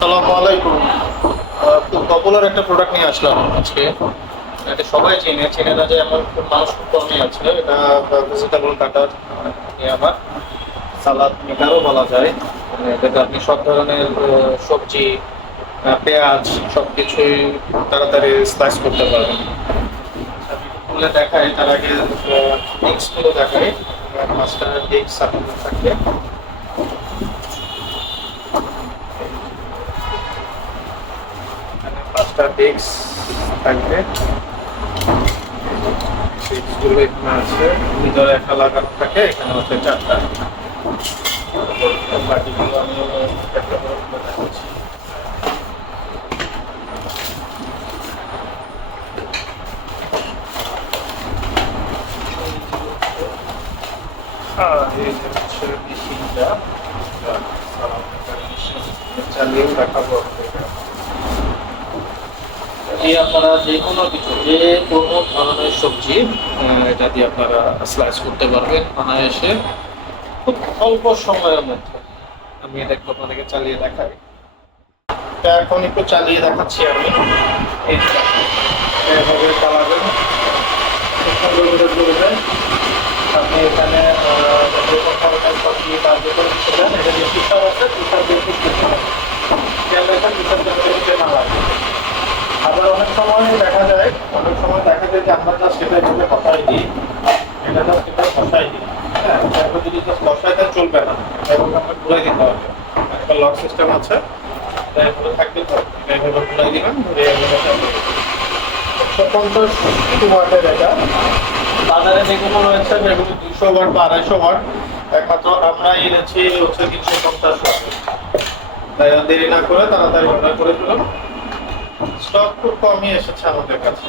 আসসালামু আলাইকুম। খুব পপুলার একটা প্রোডাক্ট নিয়ে আসলাম আজকে। এটা সবাই চেনে না যে এমন খুব মানুষ খুব কমই আছে। এটা ভেজিটেবল কাটার নিয়ে আমার সালাদ মেকারও বলা যায়। এটাতে আপনি সব ধরনের সবজি, পেঁয়াজ সবকিছুই তাড়াতাড়ি স্লাইস করতে পারবেন। আমি একটু খুলে দেখাই, তার আগে ডিস্কগুলো দেখাই। পাঁচটা ডিস্ক থাকে। পাঁচটা ডেস্ক থাকবে, সিটগুলো এখানে আছে, ভিতরে একটা লাগানো থাকে, এখানে হচ্ছে চারটা। বাকিগুলো আমি একটা করে খুলে দেখাচ্ছি। আর এই যে হচ্ছে মেশিনটা, চালিয়েও দেখাবো আপনাদের। এই আপনারা যে কোনো কিছু, যে কোনো ধরনের সবজি এটা দিয়ে আপনারা স্লাইস করতে পারবেন অনায়াসে, খুব অল্প সময়ের মধ্যে। আমি এটা একটু আপনাদেরকে চালিয়ে দেখাই। এটা এখন একটু চালিয়ে দেখাচ্ছি আমি। এই যে দেখুন, এভাবে চালাবেন, খুব সুন্দর করে চলবে। আপনি এখানে যে কোনো ধরনের সবজি বা যে কোনো কিছু দেন, এটা যে পিসার আছে, পিসার দিয়ে ঠিক দিতে হবে। খেয়াল রাখবেন পিসার যাতে না লাগে। আবার অনেক সময় দেখা যায় যে আমরা যা সেটা এভাবে বসাই দিই, এটা যা সেটা বসাই দিই। হ্যাঁ, তারপর যদি জাস্ট বসাই দেন চলবে না, এভাবে আপনাকে ঘুরাই দিতে হবে। একটা লক সিস্টেম আছে, এটা এভাবে থাকবে, তো এটা এভাবে ঘুরাই দিবেন, ঘুরে এভাবে চালিয়ে দিবেন। 150 ওয়াটের এটা। বাজারে যেগুলো রয়েছে যেগুলো 200 ওয়াট বা 250 ওয়াট, একমাত্র আমরা এনেছি হচ্ছে 350 ওয়াট। তাই আর দেরি না করে তাড়াতাড়ি অর্ডার করে ফেলুন। স্টক খুব কমই এসেছে আমাদের কাছে।